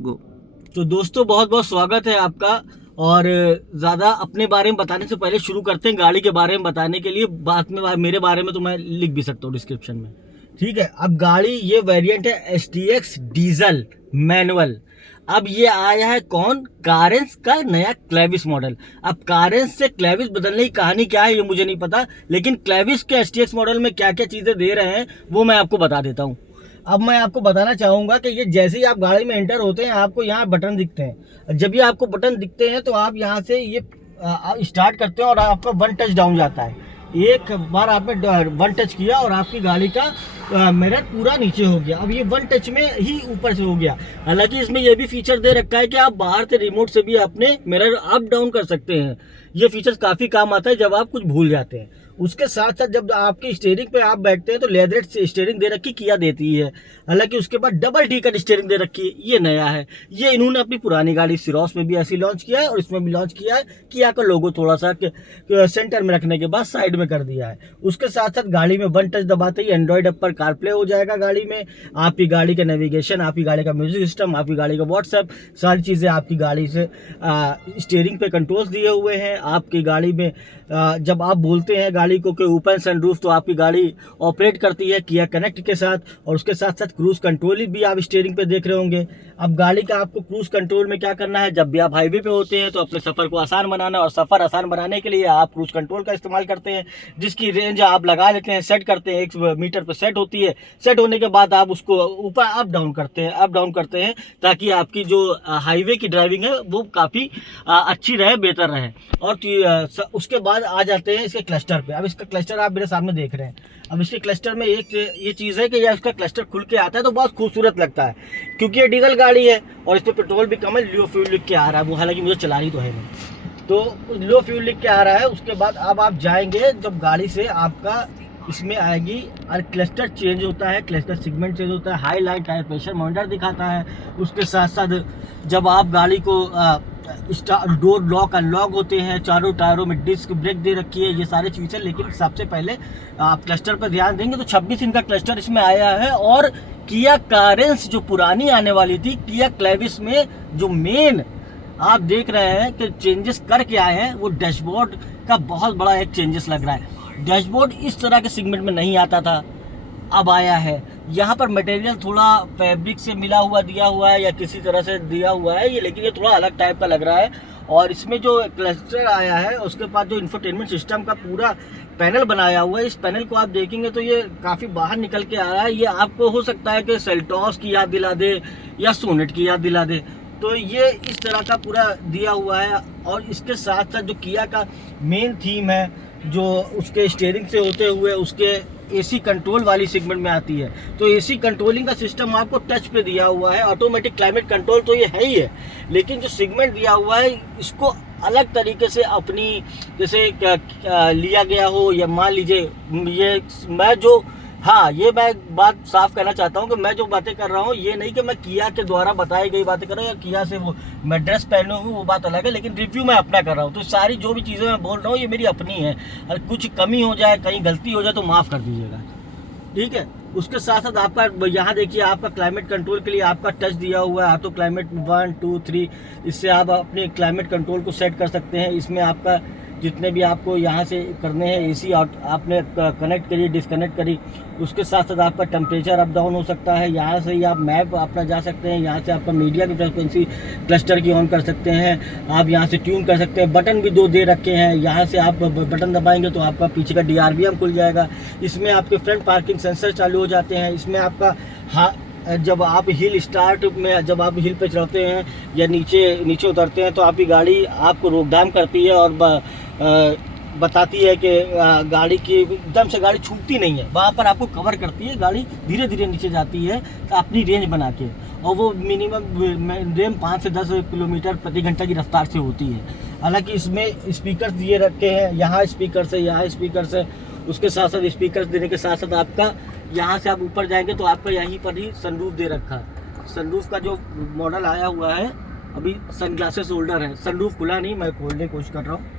गो। तो दोस्तों बहुत बहुत स्वागत है आपका। और ज़्यादा अपने बारे में बताने से पहले शुरू करते हैं गाड़ी के बारे में बताने के लिए। बाद में मेरे बारे में तो मैं लिख भी सकता हूँ डिस्क्रिप्शन में, ठीक है। अब गाड़ी ये वेरिएंट है STX डीजल मैनुअल। अब ये आया है कौन, कारेंस का नया क्लेविस मॉडल। अब कारेंस से क्लेविस बदलने की कहानी क्या है ये मुझे नहीं पता, लेकिन क्लेविस के STX मॉडल में क्या क्या चीज़ें दे रहे हैं वो मैं आपको बता देता हूँ। अब मैं आपको बताना चाहूँगा कि ये जैसे ही आप गाड़ी में एंटर होते हैं आपको यहाँ बटन दिखते हैं। जब भी आपको बटन दिखते हैं तो आप यहाँ से ये स्टार्ट करते हैं और आपका वन टच डाउन जाता है। एक बार आपने वन टच किया और आपकी गाड़ी का मिरर पूरा नीचे हो गया। अब ये वन टच में ही ऊपर से हो गया। हालांकि इसमें यह भी फीचर दे रखा है कि आप बाहर से रिमोट से भी अपने मिरर अप डाउन कर सकते हैं। ये फीचर काफ़ी काम आता है जब आप कुछ भूल जाते हैं। उसके साथ साथ जब आपकी स्टीयरिंग पे आप बैठते हैं तो लेदरेट स्टीयरिंग दे रखी किया देती है। हालांकि उसके बाद डबल टिकट स्टीयरिंग दे रखी है, ये नया है। ये इन्होंने अपनी पुरानी गाड़ी सिरोस में भी ऐसी लॉन्च किया है और इसमें भी लॉन्च किया है। किया का लोगो थोड़ा सा सेंटर में रखने के बाद साइड में कर दिया है। उसके साथ साथ गाड़ी में वन टच दबाते ही एंड्रॉइड ऐप पर कारप्ले हो जाएगा। गाड़ी में आपकी गाड़ी का नेविगेशन, आपकी गाड़ी का म्यूजिक सिस्टम, आपकी गाड़ी का व्हाट्सएप, सारी चीज़ें आपकी गाड़ी से स्टीयरिंग पे कंट्रोल्स दिए हुए हैं। आपकी गाड़ी में जब आप बोलते हैं गाड़ी को कि ओपन सनरूफ तो आपकी गाड़ी ऑपरेट करती है किया कनेक्ट के साथ। और उसके साथ साथ क्रूज कंट्रोल भी आप स्टीयरिंग पे देख रहे होंगे। अब गाड़ी का आपको क्रूज कंट्रोल में क्या करना है, जब भी आप हाईवे पे होते हैं तो अपने सफ़र को आसान बनाना, और सफ़र आसान बनाने के लिए आप क्रूज कंट्रोल का इस्तेमाल करते हैं, जिसकी रेंज आप लगा लेते हैं, सेट करते हैं, 1 मीटर पर सेट होती है। सेट होने के बाद आप उसको ऊपर अप डाउन करते हैं ताकि आपकी जो हाईवे की ड्राइविंग है वो काफ़ी अच्छी रहे, बेहतर रहे। और उसके बाद आ जाते हैं इसके क्लस्टर पे। अब इसका क्लस्टर आप मेरे सामने देख रहे हैं। अब इसके क्लस्टर में एक ये चीज़ है कि यह इसका क्लस्टर खुल के आता है तो बहुत खूबसूरत लगता है, क्योंकि ये डीजल गाड़ी है और इस पर पेट्रोल भी कम है। लो फ्यूल लिख के आ रहा है, वो हालांकि मुझे चलानी तो है नहीं, तो लो फ्यूल लिख के आ रहा है। उसके बाद अब आप जाएंगे जब गाड़ी से आपका इसमें आएगी और क्लस्टर चेंज होता है, क्लस्टर सेगमेंट चेंज होता है, high light tyre pressure monitor दिखाता है। उसके साथ साथ जब आप गाड़ी को डोर लॉक अनलॉक होते हैं, चारों टायरों में डिस्क ब्रेक दे रखी है, ये सारे चीज़ें। लेकिन सबसे पहले आप क्लस्टर पर ध्यान देंगे तो 26 इंच का क्लस्टर इसमें आया है। और किया कारेंस जो पुरानी आने वाली थी, किया क्लेविस में जो मेन आप देख रहे हैं कि चेंजेस करके आए हैं, वो डैशबोर्ड का बहुत बड़ा एक चेंजेस लग रहा है। डैशबोर्ड इस तरह के सेगमेंट में नहीं आता था, अब आया है। यहाँ पर मटेरियल थोड़ा फैब्रिक से मिला हुआ दिया हुआ है या किसी तरह से दिया हुआ है ये, लेकिन ये थोड़ा अलग टाइप का लग रहा है। और इसमें जो क्लस्टर आया है उसके बाद जो इंफोटेनमेंट सिस्टम का पूरा पैनल बनाया हुआ है, इस पैनल को आप देखेंगे तो ये काफ़ी बाहर निकल के आ रहा है। ये आपको हो सकता है कि सेल्टॉस की याद दिला दे या सोनेट की याद दिला दे, तो ये इस तरह का पूरा दिया हुआ है। और इसके साथ साथ जो किया का मेन थीम है, जो उसके स्टीयरिंग से होते हुए उसके AC कंट्रोल वाली सेगमेंट में आती है, तो AC कंट्रोलिंग का सिस्टम आपको टच पे दिया हुआ है। ऑटोमेटिक क्लाइमेट कंट्रोल तो ये है ही है, लेकिन जो सेगमेंट दिया हुआ है इसको अलग तरीके से अपनी जैसे लिया गया हो, या मान लीजिए ये मैं जो ये मैं बात साफ करना चाहता हूँ कि मैं जो बातें कर रहा हूँ ये नहीं कि मैं किया के द्वारा बताई गई बातें कर रहा हूँ या किया से वो मैं ड्रेस पहने हूँ, वो बात अलग है। लेकिन रिव्यू मैं अपना कर रहा हूँ, तो सारी जो भी चीज़ें मैं बोल रहा हूँ ये मेरी अपनी है। और कुछ कमी हो जाए, कहीं गलती हो जाए तो माफ़ कर दीजिएगा, ठीक है। उसके साथ साथ आपका यहाँ देखिए, आपका क्लाइमेट कंट्रोल के लिए आपका टच दिया हुआ है, ऑटो क्लाइमेट 1 2 3। इससे आप अपने क्लाइमेट कंट्रोल को सेट कर सकते हैं। इसमें आपका जितने भी आपको यहाँ से करने हैं AC आपने कनेक्ट करिए, डिसकनेक्ट करिए। उसके साथ साथ आपका टेम्परेचर अप डाउन हो सकता है। यहाँ से ही आप मैप अपना जा सकते हैं, यहाँ से आपका मीडिया की फ्रिक्वेंसी क्लस्टर की ऑन कर सकते हैं, आप यहाँ से ट्यून कर सकते हैं। बटन भी 2 दे रखे हैं, यहाँ से आप बटन दबाएंगे तो आपका पीछे का DRBM खुल जाएगा। इसमें आपके फ्रंट पार्किंग सेंसर चालू हो जाते हैं। इसमें आपका जब आप हिल स्टार्ट में, जब आप हिल पे चढ़ते हैं या नीचे उतरते हैं तो आपकी गाड़ी आपको रोकथाम करती है और बताती है कि गाड़ी की एकदम से गाड़ी छूटती नहीं है, वहाँ पर आपको कवर करती है। गाड़ी धीरे धीरे नीचे जाती है तो अपनी रेंज बना के, और वो मिनिमम रेंज 5 से 10 किलोमीटर प्रति घंटा की रफ्तार से होती है। हालांकि इसमें स्पीकर दिए रखे हैं, यहाँ स्पीकर से। उसके साथ साथ स्पीकर देने के साथ साथ आपका यहाँ से आप ऊपर जाएंगे तो आपका यहीं पर ही सनरूफ दे रखा है। सनरूफ का जो मॉडल आया हुआ है अभी सनग्लासेस होल्डर है, सनरूफ खुला नहीं, मैं खोलने की कोशिश कर रहा हूँ।